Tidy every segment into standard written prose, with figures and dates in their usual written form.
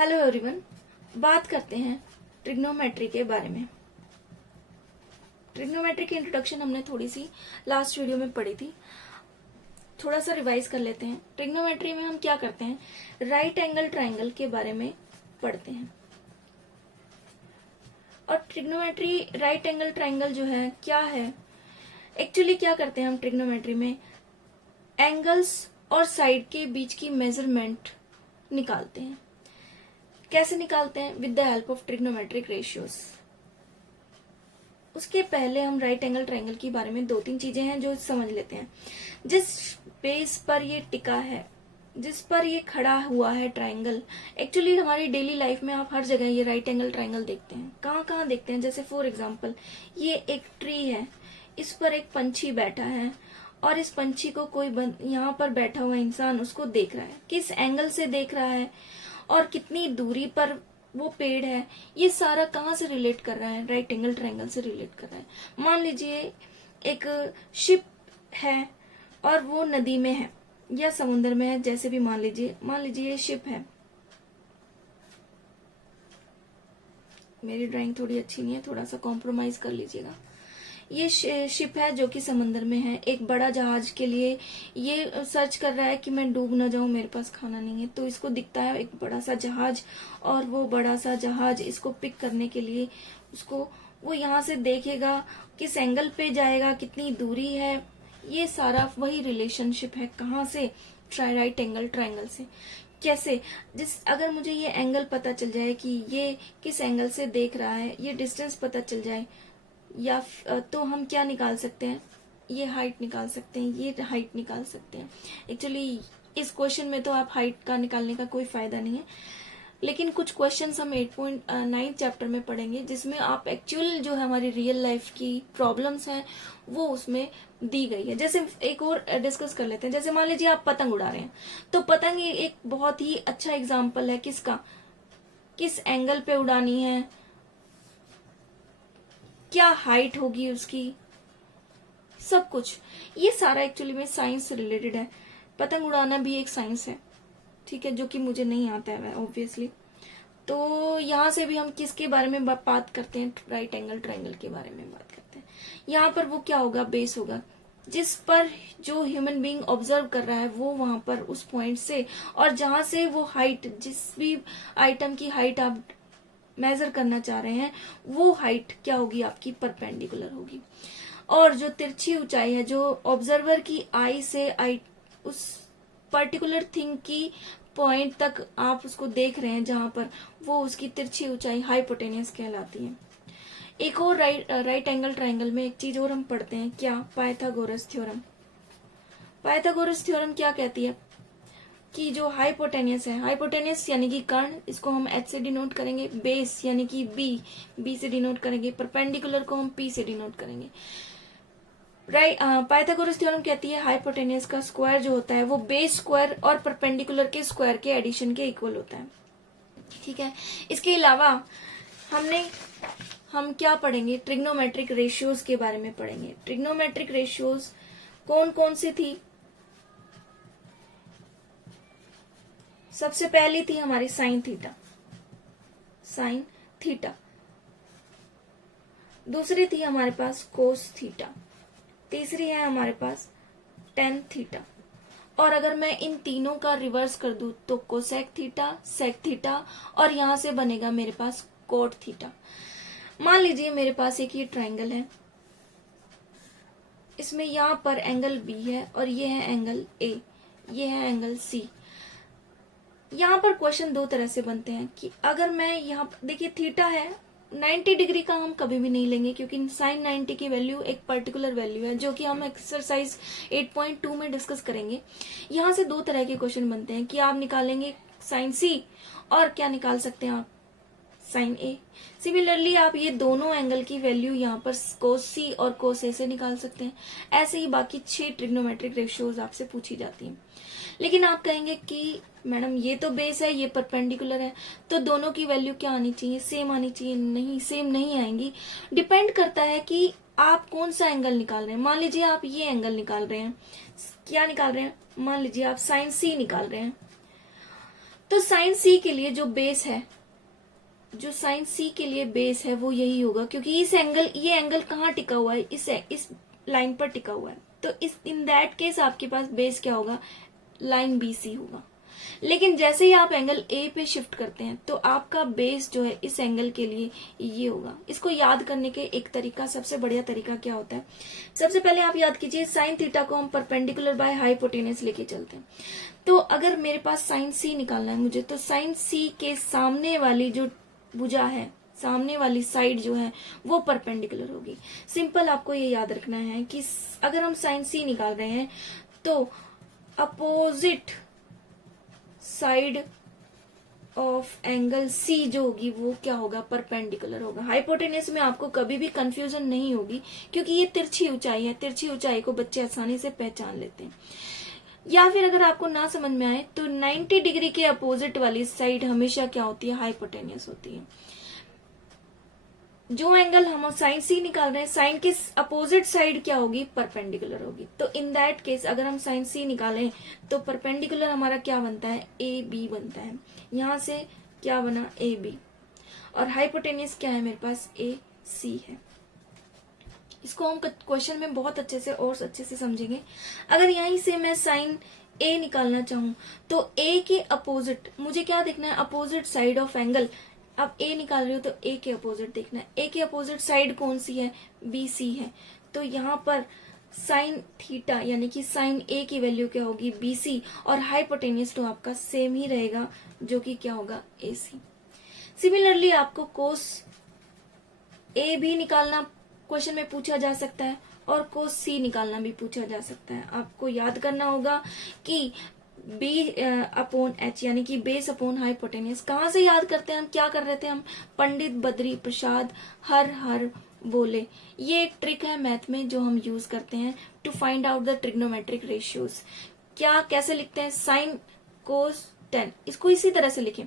Hello everyone, बात करते हैं ट्रिग्नोमेट्री के बारे में। ट्रिग्नोमेट्री की इंट्रोडक्शन हमने थोड़ी सी लास्ट वीडियो में पढ़ी थी, थोड़ा सा रिवाइज कर लेते हैं। ट्रिग्नोमेट्री में हम क्या करते हैं, राइट एंगल ट्रायंगल के बारे में पढ़ते हैं। और ट्रिग्नोमेट्री राइट एंगल ट्रायंगल जो है क्या है, एक्चुअली क्या करते हैं हम ट्रिग्नोमेट्री में, एंगल्स और साइड के बीच की मेजरमेंट निकालते हैं। कैसे निकालते हैं? With the help of trigonometric ratios. उसके पहले हम राइट एंगल ट्रायंगल के बारे में 2-3 चीजें हैं जो समझ लेते हैं। जिस बेस पर ये टिका है, जिस पर ये खड़ा हुआ है ट्रायंगल, एक्चुअली हमारी डेली लाइफ में आप हर जगह ये राइट एंगल ट्रायंगल देखते हैं। कहाँ कहाँ देखते हैं? जैसे फॉर एग्जाम्पल ये एक ट्री है, इस पर एक पंछी बैठा है और इस पंछी को कोई यहाँ पर बैठा हुआ इंसान उसको देख रहा है। किस एंगल से देख रहा है और कितनी दूरी पर वो पेड़ है, ये सारा कहाँ से रिलेट कर रहा है? राइट एंगल ट्रायंगल से रिलेट कर रहा है। मान लीजिए एक शिप है और वो नदी में है या समुद्र में है, जैसे भी मान लीजिए ये शिप है। मेरी ड्राइंग थोड़ी अच्छी नहीं है, थोड़ा सा कॉम्प्रोमाइज कर लीजिएगा। ये शिप है जो कि समंदर में है। एक बड़ा जहाज के लिए ये सर्च कर रहा है कि मैं डूब ना जाऊं, मेरे पास खाना नहीं है, तो इसको दिखता है एक बड़ा सा जहाज, और वो बड़ा सा जहाज इसको पिक करने के लिए उसको वो यहाँ से देखेगा, किस एंगल पे जाएगा, कितनी दूरी है, ये सारा वही रिलेशनशिप है। कहाँ से? राइट एंगल ट्रायंगल से। कैसे? अगर मुझे ये एंगल पता चल जाए कि ये किस एंगल से देख रहा है, ये डिस्टेंस पता चल जाए, या तो हम क्या निकाल सकते हैं, ये हाइट निकाल सकते हैं, ये हाइट निकाल सकते हैं। एक्चुअली इस क्वेश्चन में तो आप हाइट का निकालने का कोई फायदा नहीं है, लेकिन कुछ क्वेश्चंस हम 8.9 चैप्टर में पढ़ेंगे जिसमें आप एक्चुअल जो है हमारी रियल लाइफ की प्रॉब्लम्स हैं वो उसमें दी गई है। जैसे एक और डिस्कस कर लेते हैं। जैसे मान लीजिए आप पतंग उड़ा रहे हैं, तो पतंग एक बहुत ही अच्छा एग्जाम्पल है किसका, किस एंगल पे उड़ानी है, क्या हाइट होगी उसकी, सब कुछ। ये सारा एक्चुअली में साइंस से रिलेटेड है। पतंग उड़ाना भी एक साइंस है, ठीक है, जो कि मुझे नहीं आता है ऑब्वियसली। तो यहाँ से भी हम किसके बारे में बात करते हैं, राइट एंगल ट्रायंगल के बारे में बात करते हैं। यहाँ पर वो क्या होगा, बेस होगा, जिस पर जो ह्यूमन बीइंग ऑब्जर्व कर रहा है वो वहां पर उस पॉइंट से, और जहां से वो हाइट, जिस भी आइटम की हाइट आप मेजर करना चाह रहे हैं, वो हाइट क्या होगी, आपकी परपेंडिकुलर होगी। और जो तिरछी ऊंचाई है, जो ऑब्जर्वर की आई से उस पर्टिकुलर थिंग की पॉइंट तक आप उसको देख रहे हैं जहां पर, वो उसकी तिरछी ऊंचाई हाइपोटेनियस कहलाती है। एक और राइट एंगल ट्रायंगल में एक चीज और हम पढ़ते हैं, क्या? Pythagoras theorem. पाइथागोरस थ्योरम क्या कहती है कि जो हाइपोटेनियस है, हाइपोटेनियस यानी कि कर्ण, इसको हम एच से डिनोट करेंगे, बेस यानी कि बी से डिनोट करेंगे, परपेंडिकुलर को हम पी से डिनोट करेंगे। पाइथागोरस थ्योरम कहती है हाइपोटेनियस का स्क्वायर जो होता है वो बेस स्क्वायर और परपेंडिकुलर के स्क्वायर के एडिशन के इक्वल होता है, ठीक है। इसके अलावा हम क्या पढ़ेंगे, ट्रिग्नोमेट्रिक रेशियोज के बारे में पढ़ेंगे। ट्रिग्नोमेट्रिक रेशियोज कौन कौन सी थी? सबसे पहली थी हमारी साइन थीटा। दूसरी थी हमारे पास कोस थीटा। तीसरी है हमारे पास टेन थीटा। और अगर मैं इन तीनों का रिवर्स कर दूं तो कोसेक थीटा, सेक थीटा, और यहां से बनेगा मेरे पास कोट थीटा। मान लीजिए मेरे पास एक ये ट्रायंगल है, इसमें यहां पर एंगल बी है और ये है एंगल ए, ये है एंगल सी। यहाँ पर क्वेश्चन 2 तरह से बनते हैं कि अगर मैं यहाँ देखिए थीटा है, 90 डिग्री का हम कभी भी नहीं लेंगे क्योंकि साइन 90 की वैल्यू एक पर्टिकुलर वैल्यू है जो कि हम एक्सरसाइज 8.2 में डिस्कस करेंगे। यहाँ से 2 तरह के क्वेश्चन बनते हैं कि आप निकालेंगे साइन सी, और क्या निकाल सकते हैं आप, साइन ए। सिमिलरली आप ये दोनों एंगल की वैल्यू यहाँ पर कोस सी और कोस ए से निकाल सकते हैं। ऐसे ही बाकी 6 ट्रिग्नोमेट्रिक रेशियोज आपसे पूछी जाती हैं। लेकिन आप कहेंगे कि मैडम ये तो बेस है, ये परपेंडिकुलर है, तो दोनों की वैल्यू क्या आनी चाहिए, सेम आनी चाहिए। नहीं, सेम नहीं आएंगी। डिपेंड करता है कि आप कौन सा एंगल निकाल रहे हैं। मान लीजिए आप ये एंगल निकाल रहे हैं, क्या निकाल रहे हैं, मान लीजिए आप साइन सी निकाल रहे हैं, तो साइन सी के लिए जो बेस है, जो साइन सी के लिए बेस है वो यही होगा, क्योंकि इस एंगल, ये एंगल कहाँ टिका हुआ है, इस लाइन पर टिका हुआ है। तो इस इन दैट केस आपके पास बेस क्या होगा, लाइन बी सी होगा। लेकिन जैसे ही आप एंगल ए पे शिफ्ट करते हैं तो आपका बेस जो है इस एंगल के लिए ये होगा। इसको याद करने के एक तरीका, सबसे बढ़िया तरीका क्या होता है, सबसे पहले आप याद कीजिए साइन थीटा को हम परपेंडिकुलर बाय हाइपोटेनस लेके चलते हैं। तो अगर मेरे पास साइन सी निकालना है मुझे, तो साइन सी के सामने वाली जो भुजा है, सामने वाली साइड जो है वो परपेंडिकुलर होगी। सिंपल आपको ये याद रखना है कि अगर हम साइन सी निकाल रहे हैं तो opposite side of angle C जो होगी वो क्या होगा, परपेंडिकुलर होगा। हाइपोटेनस में आपको कभी भी कंफ्यूजन नहीं होगी, क्योंकि ये तिरछी ऊंचाई है, तिरछी ऊंचाई को बच्चे आसानी से पहचान लेते हैं। या फिर अगर आपको ना समझ में आए तो 90 डिग्री के अपोजिट वाली साइड हमेशा क्या होती है, हाइपोटेनियस होती है। जो एंगल हम साइन सी निकाल रहे हैं, साइन के अपोजिट साइड क्या होगी, परपेंडिकुलर होगी। तो इन दैट केस अगर हम साइन सी निकालें तो परपेंडिकुलर हमारा क्या बनता है, ए बी बनता है। यहां से क्या बना, ए बी, और हाइपोटेनियस क्या है मेरे पास, ए सी है। इसको हम क्वेश्चन में बहुत अच्छे से और अच्छे से समझेंगे। अगर यहीं से मैं साइन ए निकालना चाहूं तो ए के अपोजिट मुझे क्या देखना है, अपोजिट साइड ऑफ एंगल। अब ए निकाल रही हो तो ए के अपोजिट देखना है। ए के अपोजिट साइड कौन सी है, बी सी है। तो यहाँ पर साइन थीटा यानी कि साइन ए की वैल्यू क्या होगी, बी सी, और हाइपोटेनियस तो आपका सेम ही रहेगा जो कि क्या होगा, ए सी। सिमिलरली आपको कोस ए भी निकालना क्वेश्चन में पूछा जा सकता है और कोस सी निकालना भी पूछा जा सकता है। आपको याद करना होगा कि बी अपॉन एच यानी कि बेस अपॉन हाइपोटेनियस। कहाँ से याद करते हैं हम, क्या कर रहे थे हम, पंडित बद्री प्रसाद हर हर बोले। ये एक ट्रिक है मैथ में जो हम यूज करते हैं to find out the trigonometric ratios. क्या कैसे लिखते हैं, साइन कोस टेन, इसको इसी तरह से लिखें,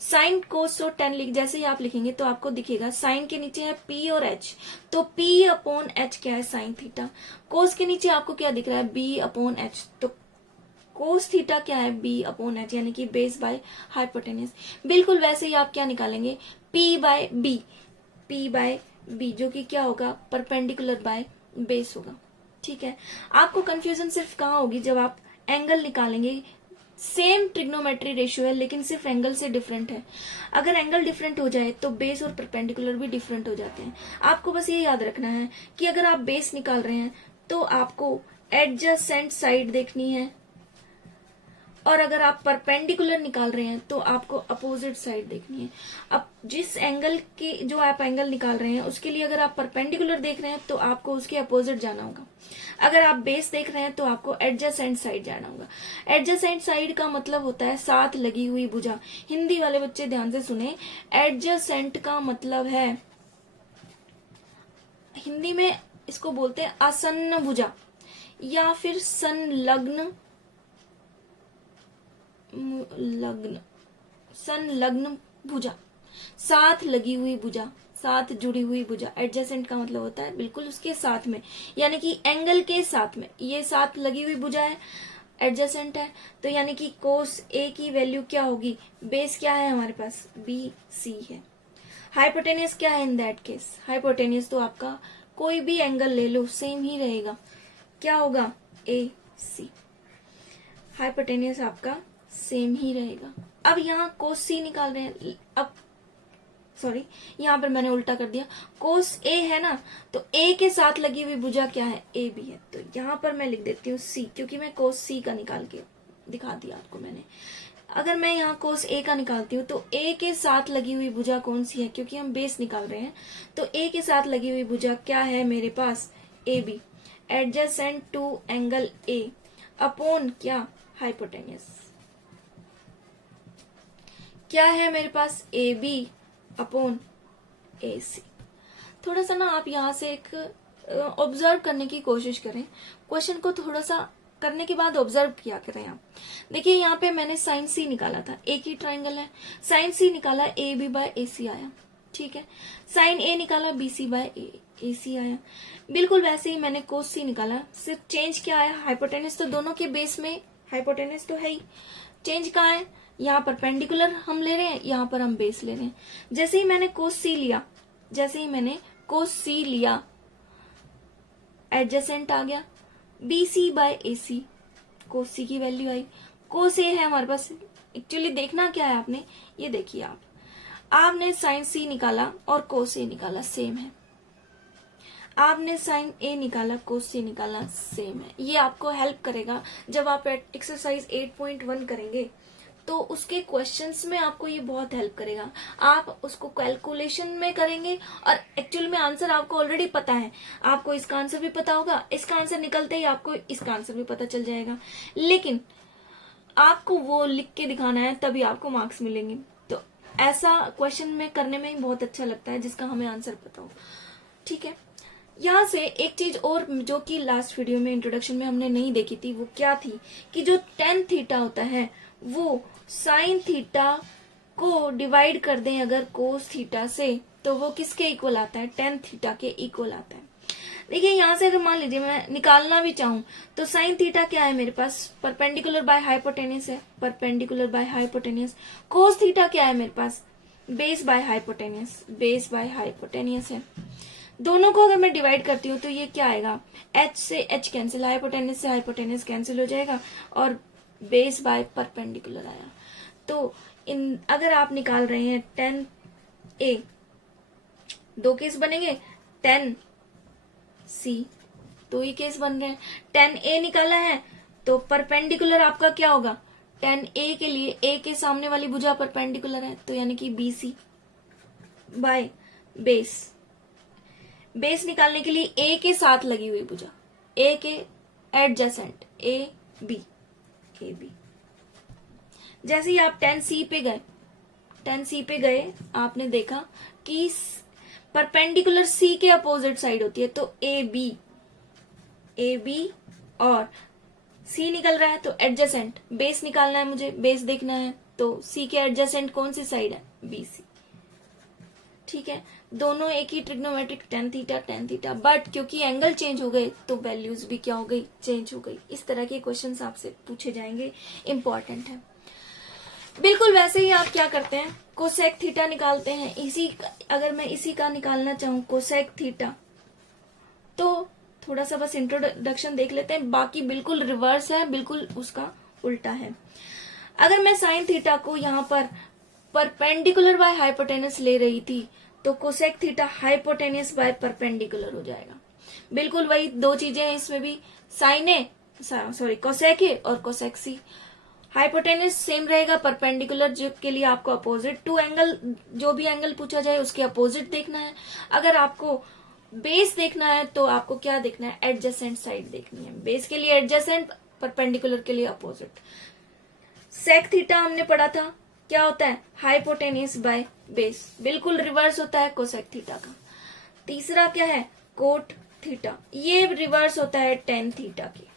साइन कोस और टेन लिख, जैसे ही आप लिखेंगे तो आपको दिखेगा साइन के नीचे है पी और एच, तो पी अपॉन एच क्या है, साइन थीटा। कोस के नीचे आपको क्या दिख रहा है, बी अपॉन एच, तो कोस थीटा क्या है, बी अपॉन एच यानी कि बेस बाय हाइपोटेनियस। बिल्कुल वैसे ही आप क्या निकालेंगे, P by B, P by B जो कि क्या होगा, परपेंडिकुलर बाय बेस होगा। ठीक है, आपको कंफ्यूजन सिर्फ कहाँ होगी, जब आप एंगल निकालेंगे। सेम ट्रिग्नोमेट्री रेशियो है लेकिन सिर्फ एंगल से डिफरेंट है। अगर एंगल डिफरेंट हो जाए तो बेस और परपेंडिकुलर भी डिफरेंट हो जाते हैं। आपको बस ये याद रखना है कि अगर आप बेस निकाल रहे हैं तो आपको एडजेसेंट साइड देखनी है, और अगर आप परपेंडिकुलर निकाल रहे हैं तो आपको अपोजिट साइड देखनी है। अब जिस एंगल की जो आप एंगल निकाल रहे हैं उसके लिए अगर आप परपेंडिकुलर देख रहे हैं तो आपको उसके अपोजिट जाना होगा। अगर आप बेस देख रहे हैं तो आपको एडजेसेंट साइड जाना होगा। एडजेसेंट साइड का मतलब होता है साथ लगी हुई भुजा। हिंदी वाले बच्चे ध्यान से सुने, एडजेसेंट का मतलब है, हिंदी में इसको बोलते हैं आसन्न भुजा या फिर संलग्न संलग्न भुजा, साथ लगी हुई भुजा, साथ जुड़ी हुई भुजा। एडजेसेंट का मतलब होता है बिल्कुल उसके साथ में, यानी कि एंगल के साथ में। ये साथ लगी हुई भुजा है, एडजेसेंट है, तो यानी कि कोस ए की वैल्यू क्या होगी, बेस क्या है हमारे पास, बी सी है। हाइपोटेनियस क्या है इन दैट केस, हाइपोटेनियस तो आपका कोई भी एंगल ले लो सेम ही रहेगा, क्या होगा, ए सी। हाइपोटेनियस आपका सेम ही रहेगा। अब यहाँ कोस सी निकाल रहे हैं, अब सॉरी यहाँ पर मैंने उल्टा कर दिया, कोस ए है ना, तो ए के साथ लगी हुई भुजा क्या है, ए बी है। तो यहाँ पर मैं लिख देती हूँ सी, क्योंकि मैं कोस सी का निकाल के दिखा दिया आपको मैंने। अगर मैं यहाँ कोस ए का निकालती हूँ तो ए के साथ लगी हुई भुजा कौन सी है, क्योंकि हम बेस निकाल रहे हैं, तो ए के साथ लगी हुई भुजा क्या है मेरे पास, A B, adjacent to angle A upon क्या, हाइपोटेनियस। क्या है मेरे पास, ए बी अपॉन ए सी। थोड़ा सा ना आप यहाँ से एक ऑब्जर्व करने की कोशिश करें, क्वेश्चन को थोड़ा सा करने के बाद ऑब्जर्व किया करें आप। देखिए यहाँ पे मैंने साइन सी निकाला था, एक ही ट्राइंगल है, साइन सी निकाला, ए बी बाय ए सी आया, ठीक है। साइन ए निकाला, बी सी बाय ए सी आया। बिल्कुल वैसे ही मैंने कोस सी निकाला, सिर्फ चेंज क्या आया, हाइपोटेनियस तो दोनों के बेस में हाइपोटेनियस तो है ही, चेंज कहाँ है, यहाँ परपेंडिकुलर हम ले रहे हैं, यहाँ पर हम बेस ले रहे हैं। जैसे ही मैंने कोस सी लिया, एडजेसेंट आ गया, BC बाय AC, कोस सी की वैल्यू आई। कोस ए है हमारे पास, एक्चुअली देखना क्या है आपने, ये देखिए आपने साइन C निकाला और कोस ए निकाला, सेम है। आपने साइन ए निकाला, कोस सी निकाला, सेम है। ये आपको हेल्प करेगा जब आप एक्सरसाइज 8.1 करेंगे तो उसके क्वेश्चंस में आपको ये बहुत हेल्प करेगा। आप उसको कैलकुलेशन में करेंगे और एक्चुअल में आंसर आपको ऑलरेडी पता है, आपको इसका आंसर भी पता होगा, इसका आंसर निकलते ही आपको इसका आंसर भी पता चल जाएगा, लेकिन आपको वो लिख के दिखाना है, तभी आपको मार्क्स मिलेंगे। तो ऐसा क्वेश्चन में करने में बहुत अच्छा लगता है जिसका हमें आंसर पता हो। ठीक है, यहाँ से एक चीज और जो कि लास्ट वीडियो में इंट्रोडक्शन में हमने नहीं देखी थी, वो क्या थी कि जो tan थीटा होता है वो साइन थीटा को डिवाइड कर दें अगर कोस थीटा से, तो वो किसके इक्वल आता है, tan थीटा के इक्वल आता है। देखिए यहाँ से अगर मान लीजिए मैं निकालना भी चाहूं तो साइन थीटा क्या है मेरे पास, परपेंडिकुलर बाय हाइपोटेन्यूज है, perpendicular by hypotenuse. Cos theta क्या है मेरे पास, base by hypotenuse, base by hypotenuse है। दोनों को अगर मैं डिवाइड करती हूँ तो ये क्या आएगा, h से h कैंसिल, हाइपोटेन्यूज से हाइपोटेन्यूज कैंसिल हो जाएगा और बेस बाय परपेंडिकुलर आया। तो इन अगर आप निकाल रहे हैं tan A, दो केस बनेंगे, tan C, दो ही केस बन रहे हैं। tan A निकाला है तो परपेंडिकुलर आपका क्या होगा, tan A के लिए A के सामने वाली भुजा परपेंडिकुलर है, तो यानी कि BC बाय बेस। बेस निकालने के लिए A के साथ लगी हुई भुजा, A के एडजेसेंट, AB, AB। जैसे ही आप tan C पे गए आपने देखा कि परपेंडिकुलर C के अपोजिट साइड होती है, तो AB और C निकल रहा है तो एडजेसेंट, बेस निकालना है मुझे, बेस देखना है, तो C के एडजेसेंट कौन सी साइड है, BC। ठीक है, दोनों एक ही ट्रिग्नोमेट्रिक tan थीटा, बट क्योंकि एंगल चेंज हो गए तो वैल्यूज भी क्या हो गई, चेंज हो गई। इस तरह के क्वेश्चंस आपसे पूछे जाएंगे, इंपॉर्टेंट है। बिल्कुल वैसे ही आप क्या करते हैं, कोसेक थीटा निकालते हैं। अगर मैं इसी का निकालना चाहूं कोसेक थीटा, तो थोड़ा सा बस इंट्रोडक्शन देख लेते हैं, बाकी बिल्कुल रिवर्स है, बिल्कुल उसका उल्टा है। अगर मैं साइन थीटा को यहाँ पर परपेंडिकुलर बाय हाइपोटेन्यूज ले रही थी तो cosec theta hypotenuse by perpendicular हो जाएगा। बिल्कुल वही दो चीजें हैं इसमें भी, कोसेक ए और कोसेक सी। हाइपोटेन्यूज सेम रहेगा, परपेंडिकुलर जो के लिए आपको अपोजिट टू एंगल, जो भी एंगल पूछा जाए उसके अपोजिट देखना है। अगर आपको बेस देखना है तो आपको क्या देखना है, एडजेसेंट साइड देखनी है। बेस के लिए एडजेसेंट, परपेंडिकुलर के लिए अपोजिट। सेक थीटा हमने पढ़ा था, क्या होता है, हाइपोटेन्यूज बाय बेस, बिल्कुल रिवर्स होता है कोसेक थीटा का। तीसरा क्या है, कोट थीटा, ये रिवर्स होता है tan थीटा की।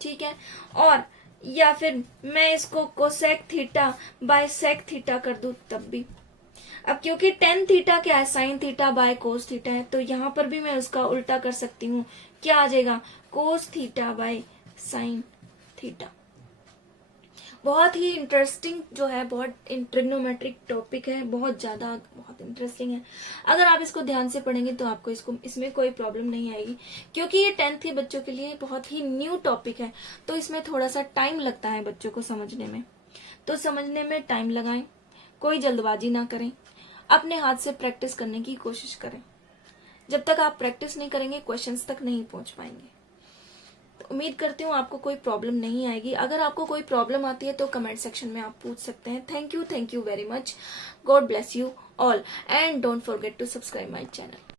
ठीक है, और या फिर मैं इसको cosec theta by sec theta कर दूं तब भी। अब क्योंकि tan थीटा क्या है, sine theta by cos theta है, तो यहां पर भी मैं उसका उल्टा कर सकती हूँ। क्या आ जाएगा, cos theta by sine theta. बहुत ही इंटरेस्टिंग जो है, बहुत ट्रिग्नोमेट्रिक टॉपिक है, बहुत इंटरेस्टिंग है। अगर आप इसको ध्यान से पढ़ेंगे तो आपको इसमें कोई प्रॉब्लम नहीं आएगी, क्योंकि ये 10th के बच्चों के लिए बहुत ही न्यू टॉपिक है, तो इसमें थोड़ा सा टाइम लगता है बच्चों को समझने में। तो समझने में टाइम लगाएं, कोई जल्दबाजी ना करें, अपने हाथ से प्रैक्टिस करने की कोशिश करें। जब तक आप प्रैक्टिस नहीं करेंगे क्वेश्चंस तक नहीं पहुंच पाएंगे। तो उम्मीद करती हूँ आपको कोई प्रॉब्लम नहीं आएगी। अगर आपको कोई प्रॉब्लम आती है तो कमेंट सेक्शन में आप पूछ सकते हैं। Thank you very much. God bless you all and don't forget to subscribe my channel.